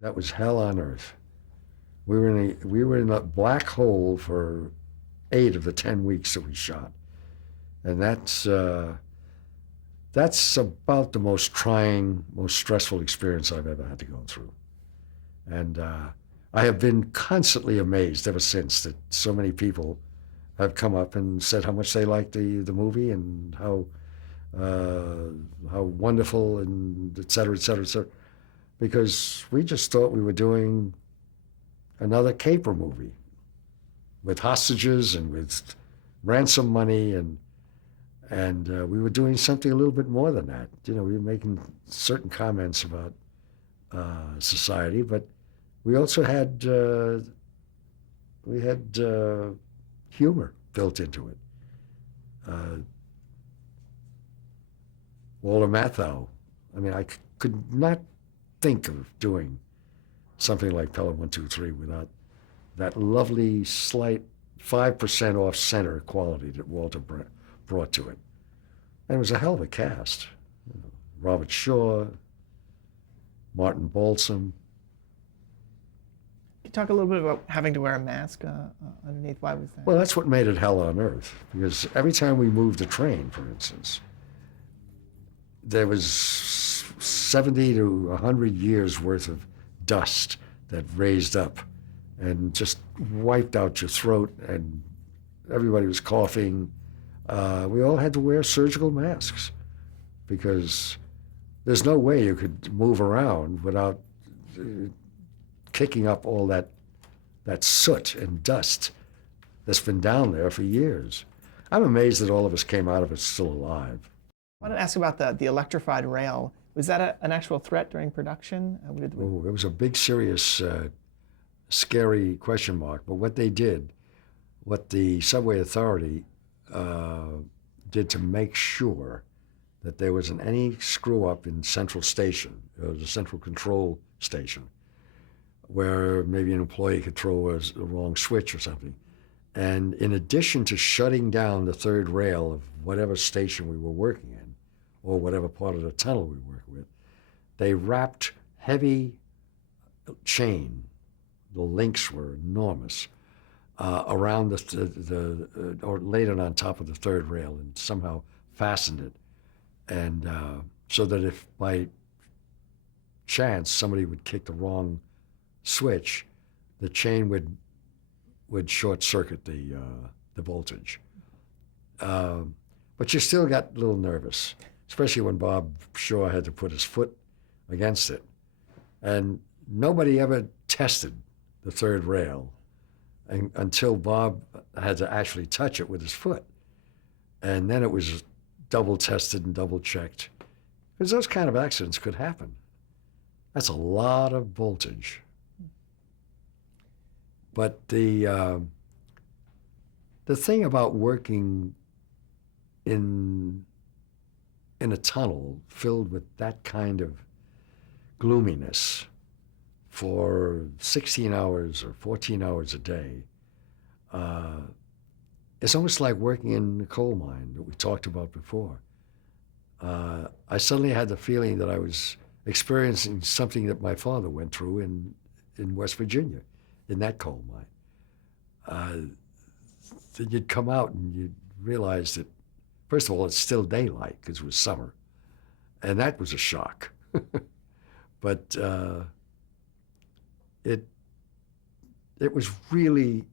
That was hell on earth. We were in a black hole for 8 of the 10 weeks that we shot, and that's about the most trying, most stressful experience I've ever had to go through. And I have been constantly amazed ever since that so many people have come up and said how much they liked the movie and how wonderful and et cetera, et cetera, et cetera. Because we just thought we were doing another caper movie with hostages and with ransom money and we were doing something a little bit more than that. You know, we were making certain comments about society, but we also had humor built into it. Uh, Walter Matthau. I mean, could not think of doing something like Pelham 123 without that lovely slight 5% off center quality that Walter brought to it. And it was a hell of a cast. You know, Robert Shaw, Martin Balsam. Can you talk a little bit about having to wear a mask underneath? Why was that? Well, that's what made it hell on earth. Because every time we moved a train, for instance, there was 70 to 100 years worth of dust that raised up and just wiped out your throat, and everybody was coughing. We all had to wear surgical masks because there's no way you could move around without kicking up all that soot and dust that's been down there for years. I'm amazed that all of us came out of it still alive. I wanted to ask about the electrified rail. Was that an actual threat during production? Oh, it was a big, serious, scary question mark. But what they did, what the subway authority did to make sure that there wasn't any screw up in Central Station, the Central Control Station, where maybe an employee could throw a wrong switch or something. And in addition to shutting down the third rail of whatever station we were working in, or whatever part of the tunnel we worked with, they wrapped heavy chain, the links were enormous, around or laid it on top of the third rail and somehow fastened it. And so that if by chance somebody would kick the wrong switch, the chain would short circuit the voltage. But you still got a little nervous, especially when Bob Shaw had to put his foot against it. And nobody ever tested the third rail until Bob had to actually touch it with his foot. And then it was double tested and double checked, because those kind of accidents could happen. That's a lot of voltage. But the thing about working in a tunnel filled with that kind of gloominess for 16 hours or 14 hours a day, it's almost like working in a coal mine that we talked about before. I suddenly had the feeling that I was experiencing something that my father went through in West Virginia, in that coal mine. Then you'd come out and you'd realize that, first of all, it's still daylight because it was summer, and that was a shock. But it was really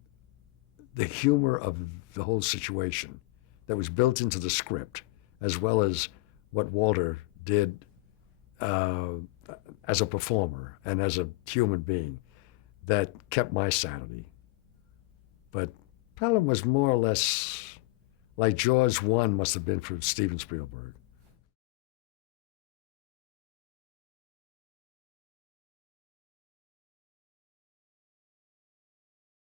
the humor of the whole situation that was built into the script, as well as what Walter did as a performer and as a human being, that kept my sanity. But Pelham was more or less like Jaws 1 must have been for Steven Spielberg.